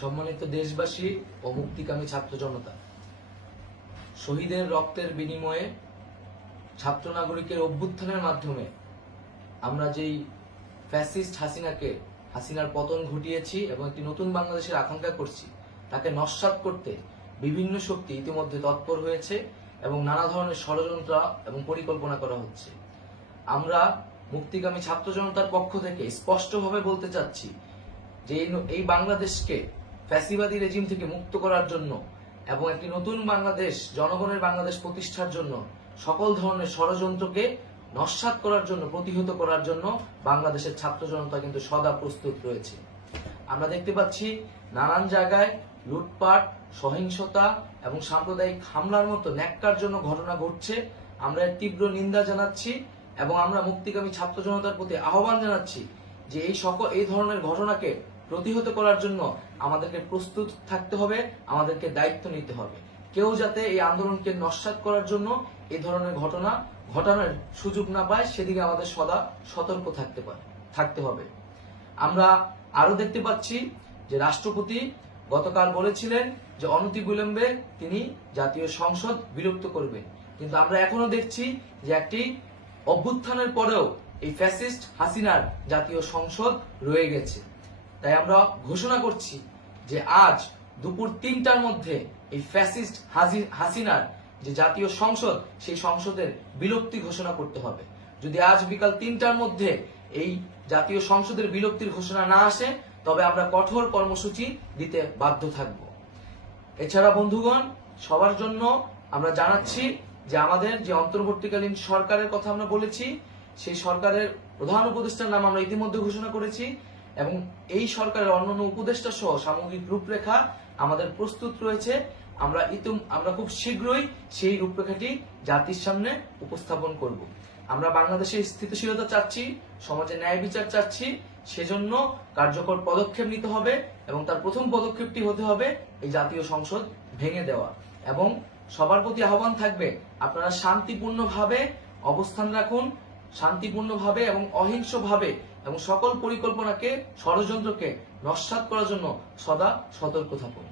সম্মানিত দেশবাসী ও মুক্তিকামী ছাত্র জনতা, শহীদের রক্তের বিনিময়ে ছাত্র নাগরিকের অভ্যুত্থানের মাধ্যমে আমরা যেই ফ্যাসিস্ট হাসিনার পতন ঘটিয়েছি এবং একটি নতুন বাংলাদেশের আকাঙ্ক্ষা করছি, তাকে নস্যাৎ করতে বিভিন্ন শক্তি ইতিমধ্যে তৎপর হয়েছে এবং নানা ধরনের ষড়যন্ত্র এবং পরিকল্পনা করা হচ্ছে। আমরা মুক্তিকামী ছাত্র জনতার পক্ষ থেকে স্পষ্টভাবে বলতে চাচ্ছি যে এই বাংলাদেশকে ফ্যাসিবাদী রেজিম থেকে মুক্ত করার জন্য এবং একটি নতুন বাংলাদেশ, জনগণের বাংলাদেশ প্রতিষ্ঠার জন্য সকল ধরনের ষড়যন্ত্রকে নস্যাৎ করার জন্য, প্রতিহত করার জন্য বাংলাদেশের ছাত্র জনতা কিন্তু সদা প্রস্তুত রয়েছে। আমরা দেখতে পাচ্ছি নানান জায়গায় লুটপাট, সহিংসতা এবং সাম্প্রদায়িক হামলার মতো ন্যাক্কারজনক ঘটনা ঘটছে। আমরা এর তীব্র নিন্দা জানাচ্ছি এবং আমরা মুক্তিকামী ছাত্র জনতার প্রতি আহ্বান জানাচ্ছি যে এই ধরনের ঘটনাকে প্রতিহত করার জন্য আমাদেরকে প্রস্তুত থাকতে হবে, আমাদেরকে দায়িত্ব নিতে হবে। কেউ যাতে এই আন্দোলনকে নস্যাৎ করার জন্য এই ধরনের ঘটনা ঘটানোর সুযোগ না পায়, সেদিকে আমাদের সদা সতর্ক থাকতে হবে। আমরা আরো দেখতে পাচ্ছি যে রাষ্ট্রপতি গতকাল বলেছিলেন যে অনতিবিলম্বে তিনি জাতীয় সংসদ বিলুপ্ত করবেন, কিন্তু আমরা এখনো দেখছি যে একটি অভ্যুত্থানের পরেও এই ফ্যাসিস্ট হাসিনার জাতীয় সংসদ রয়ে গেছে। তাই আমরা ঘোষণা করছি যে আজ দুপুর ৩টার মধ্যে এই ফ্যাসিস্ট হাসিনার যে জাতীয় সংসদ, সেই সংসদের বিলুপ্তি ঘোষণা করতে হবে। যদি আজ বিকাল ৩টার মধ্যে এই জাতীয় সংসদের বিলুপ্তির ঘোষণা না আসে, তবে আমরা কঠোর কর্মসূচি দিতে বাধ্য থাকব। এছাড়া বন্ধুগণ, সবার জন্য আমরা জানাচ্ছি যে আমাদের যে অন্তর্বর্তীকালীন সরকারের কথা আমরা বলেছি, সেই সরকারের প্রধান উপদেষ্টার নাম আমরা ইতিমধ্যে ঘোষণা করেছি এবং এই সরকারের অন্যান্য উপদেষ্টা সহ সামগ্রিক রূপরেখা আমাদের প্রস্তুত রয়েছে। আমরা খুব শীঘ্রই সেই রূপরেখাটি জাতির সামনে উপস্থাপন করব। আমরা বাংলাদেশে স্থিতিশীলতা চাচ্ছি, সমাজে ন্যায় বিচার চাচ্ছি, সেজন্য কার্যকর পদক্ষেপ নিতে হবে এবং তার প্রথম পদক্ষেপটি হতে হবে এই জাতীয় সংসদ ভেঙে দেওয়া। এবং সবার প্রতি আহ্বান থাকবে, আপনারা শান্তিপূর্ণভাবে অবস্থান রাখুন, শান্তিপূর্ণভাবে এবং অহিংসভাবে এবং সকল পরিকল্পনাকে, ষড়যন্ত্রকে নস্যাৎ করার জন্য সদা সতর্ক থাকুন।